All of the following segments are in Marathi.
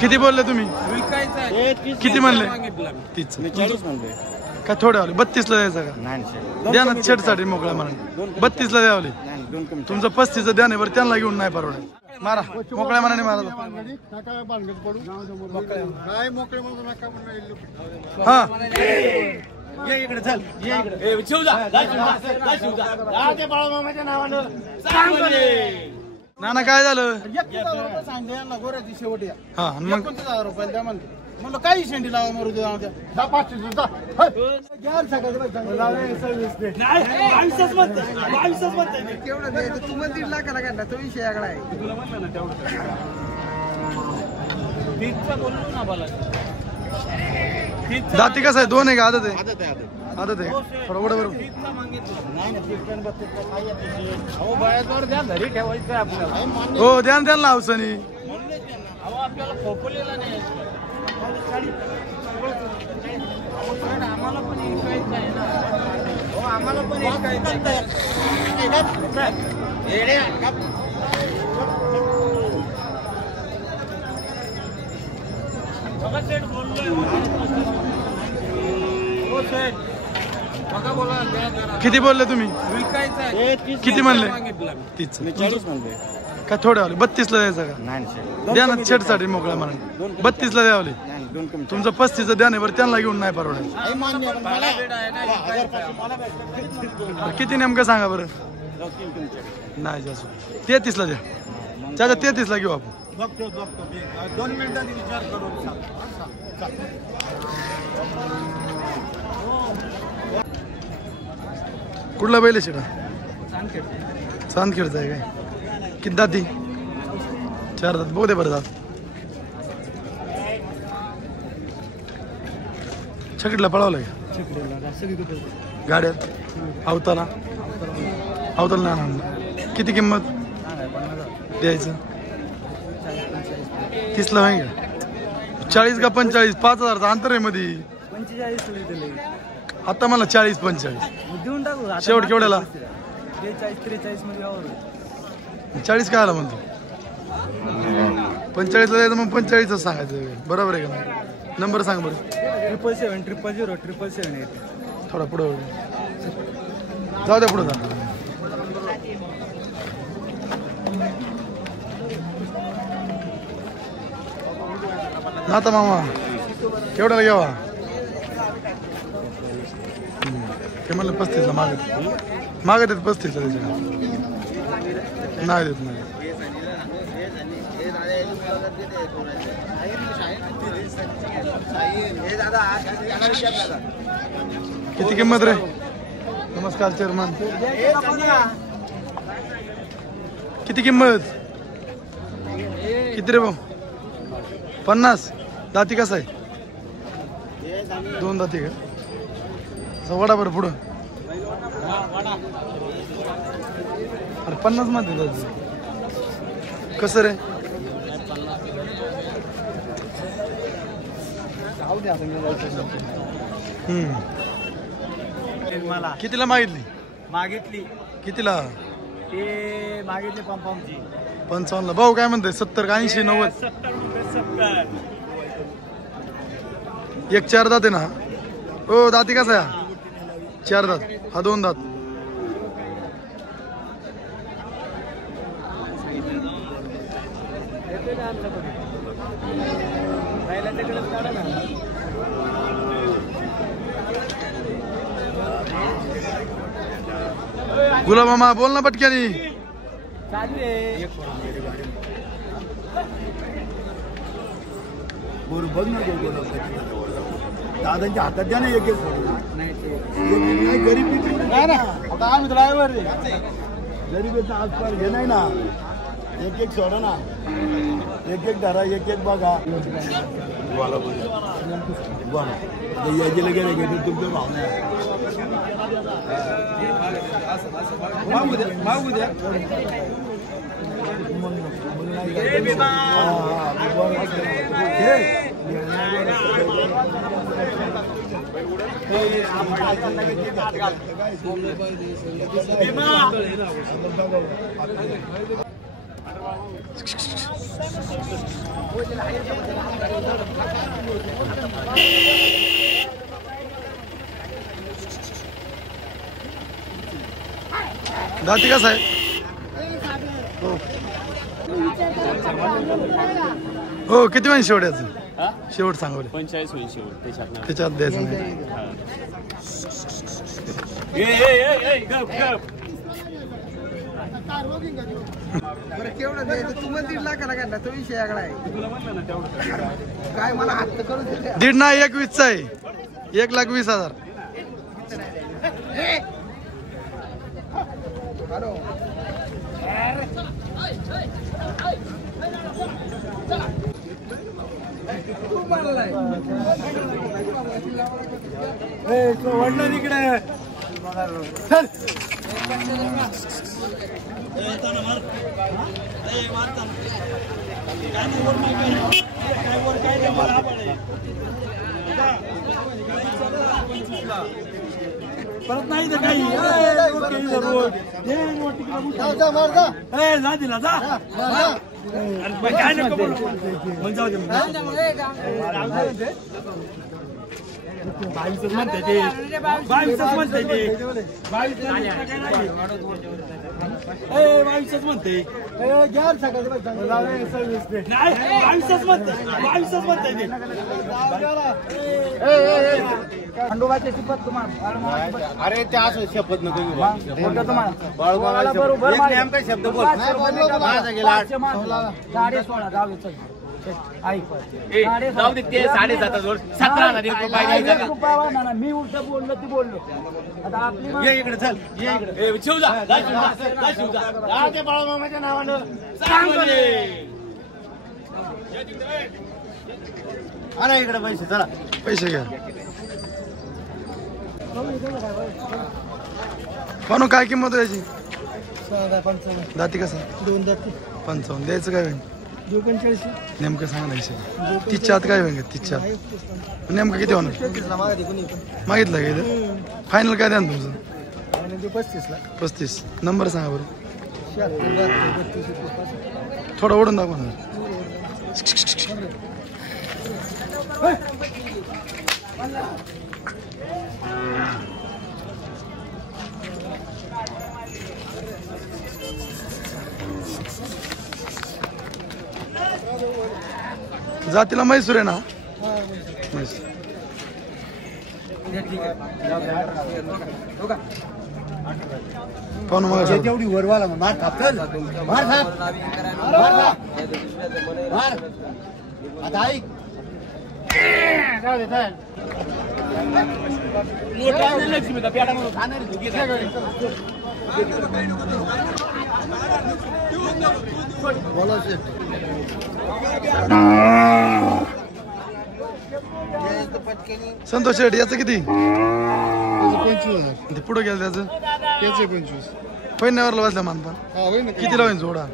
किती बोलले तुम्ही? किती म्हणले? 30 काय थोडे आले? 32 ला द्यायचा का? द्या ना शेटसाठी मोकळ्या म्हणून 32 ला द्यावले. तुमचं 35 द्या नाही बरं, त्यांना घेऊन नाही परवडत. मारा मोकळ्या मनाने मारा. हा नाना काय झालं? 31,000 सांगले यांना गोऱ्याची शेवटी. हा मग 29,000 रुपये द्या म्हणते. म्हणलं काही शेंडी लावा मरू द्या. केवढं द्यायचं? तू मग 1.5 लाखाला घातला तो विषय आगळा आहे. दाती कसं आहे? 2 आहे का आदत आहे? आदत आहे थोडं बरोबर. हो ध्यान द्याल ना हौसानी. आपल्याला खोपलेला नाही. आम्हाला पण ऐकायचं आहे ना. हो आम्हाला पण ऐकायचं आहे. किती बोलले तुम्ही? किती म्हणले? 30 काय थोडे आले? 32 ला द्यायचा का? द्या ना शेटसाठी मोकळ्या म्हणून 32 ला द्यावले. तुमचं 35 द्या नाही बरं, त्यांना घेऊन नाही परवडत. किती नेमकं सांगा बरं? नाही जास्त 33 ला द्या. त्याच्या 33 ला घेऊ आपण. 2 मिनिटांनी विचार करून कुठला बैल आहे शेटा? चांदखेडचा आहे काय? किती दाती? 4 दात. बघू दे बरं दात. छकडीला पळवलंय का? गाड्यात अवताला नाही. किती किंमत द्यायचं? 30 ला आहे का? 40 का 45? 5,000 अंतर आहे मध्ये. 45 आता मला 40-45 देऊन टाकू. शेवट केवढ्याला? 43 मध्ये 40 काय आला म्हणतो? 45 ला द्यायचं मग 45च सांगायचं. बरोबर आहे का नाही? नंबर सांग बरं. 777 थोडा पुढं जाऊ द्या. पुढं जा. नाता मामा केवढ्याला घ्यावा? ते म्हणलं 35 ला मागत येत. 35 ला त्याच्या नाही देत नाही. किती किंमत रे? नमस्कार चेअरमन. किती किंमत? किती रे भाऊ? 50. दाती कसा आहे? 2 दाती का? वडा बरं पुढं. अरे 50 मध्ये दाती कसं रे? कितीला मागितली? कितीला? ते मागितले 55 ला. भाऊ काय म्हणते? 70 का 80 90? 70. एक 4 दात आहे ना? हो दाती कसा आहे? 4 दात. हा 2 दात. गुलाब मामा बोल ना पटक्यानी. दादांच्या हातात द्या ना. एक गरीबी नाही ना. आता आम्ही ड्रायव्हर गरीबीचा आसपास हे नाही ना. एक सोडा ना. एक धरा. एक बघा. याचे लगेच घेतो तुमच्या भावना. मागू द्या. दाती कसा आहे? हो किती महिने शेवट याचं? शेवट सांगवले 45 होईल शेवट त्याच्यात द्यायचं नाही. दीड ना 21चा आहे. 1,20,000. वडलं इकडे परत नाही तर काही जा दिला जा काय नको बोलू मग जाऊ दे 22 म्हणते ते 22 म्हणते ते 22 म्हणते खंडोबाची शपथ तुम्हाला. अरे त्या असं शपथ नको तुम्हाला बरोबर शब्द बोल 17,000 मी उलट बोललो ती बोललो. आता आपली इकडे चल बाळूमामाच्या नावानं आणा इकडे पैसे चला पैसे घ्या. म्हणून काय किंमत याची? दाती कसा? 2 दाती 55 द्यायचं काय होईल? 45 नेमकं सांगा ना हिशेब. 30च्या आत काय होईल? 30च्या आत नेमकं किती होणार? मागितलं का इथं? फायनल काय द्या ना तुमचं? 35. नंबर सांगा बरं. थोडं ओढून दाखवा ना. जातीला म्हैसूर आहे ना? म्हैसूर. पाहून मग तेवढी वरवाला मार थापल मार थाप मार आता ऐक लक्ष्मी पेटा म्हणून खाणार संतोष शेठ याचं किती? 25,000 ते पुढे गेलं त्याचं 25 पहिल्यावरला वाजल्या मानपान हा होईल ना किती लावेन जोडा?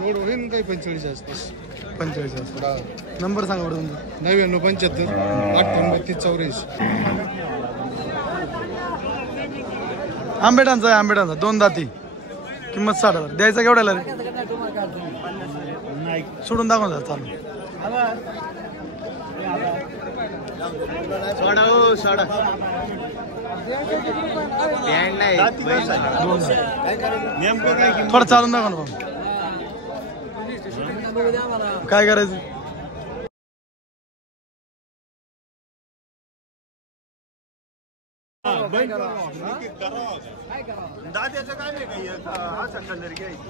जोड होईल काही 45 आसपास 45 नंबर सांगा बरं तुमचा. 99 75 38 34. आंबेडांचा आहे आंबेडांचा 2 दाती किंमत 60,000 द्यायचा केवढ्याला रे? सोडून दाखव ना चालू. थोडं चालून दाखव ना. काय करायचं? दाद्याचं काय नाही काही असं कलर घ्यायचं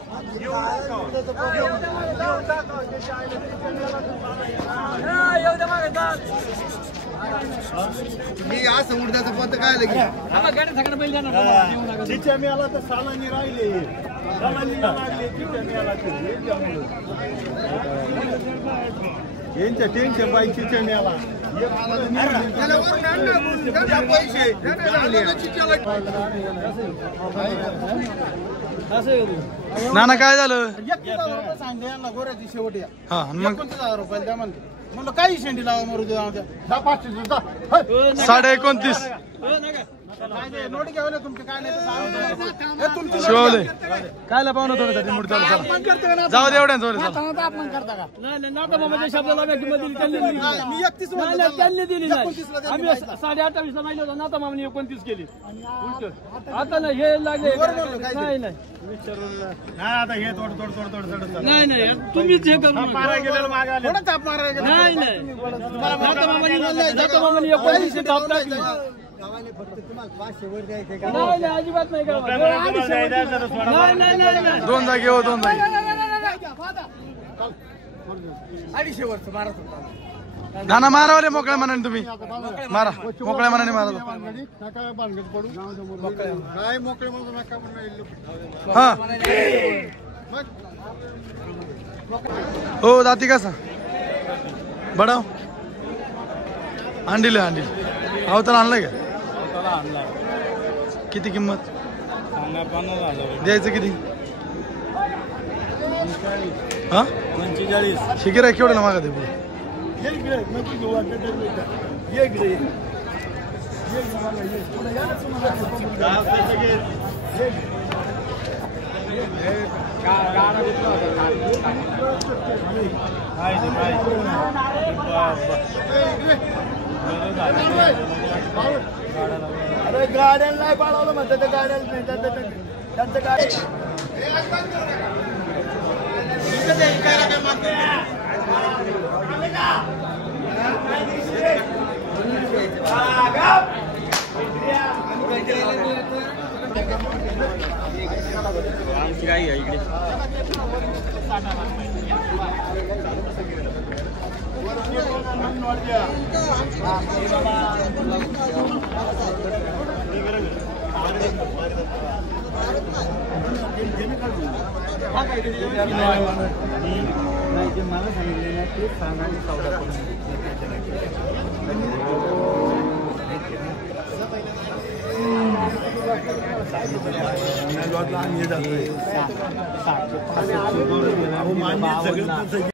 मी असं उडदाचं पत्त काय लगे तिच्या मेला तर सालानी राहिले यांच्या टेन्शन बाई तिच्या मेला नाना काय झालं? 31,000 सांगले यांना गोऱ्याची शेवट या. हा मग 29,000 रुपये द्या म्हणते. म्हणलं काही शेंडी लावा मरू द्या 29.5 शिवले कायला पाहुणं थोड्यासाठी मूड चालू जाऊ दे एवढ्या थोडं शब्दाला त्यांनी दिली नाही आम्ही 28.5 ला माहिती होता नाता मामाने 29 केली उलट आता नाही हे लागले नाही नाही आता हे तोड नाही नाही तुम्हीच हे करू नका. नाही नाही नाता मामाने 29 थाप टाकली नाही नाही अजिबात नाही का नाही नाही नाही 2 जागे हो 2 जागे 250 वर्ष बारा नाना मारावले मोकळ्या मनाने तुम्ही मारा मोकळ्या मनाने मारा काय मोकळे म्हणून नका हा हो दाती कसा बडाव अंडील अवतार आणलाय का किती किंमत द्यायचं किती हा 45 शिकिरा केवढ्याला मागा ते पुढे अरे गाड्याला नाही पाळवलं म्हणतात त्या गाड्याला नाही त्यांचं गाडी आमची गाई आहे इकडे मला सांगितलेलं ते सांगाने सौदा करून सगळं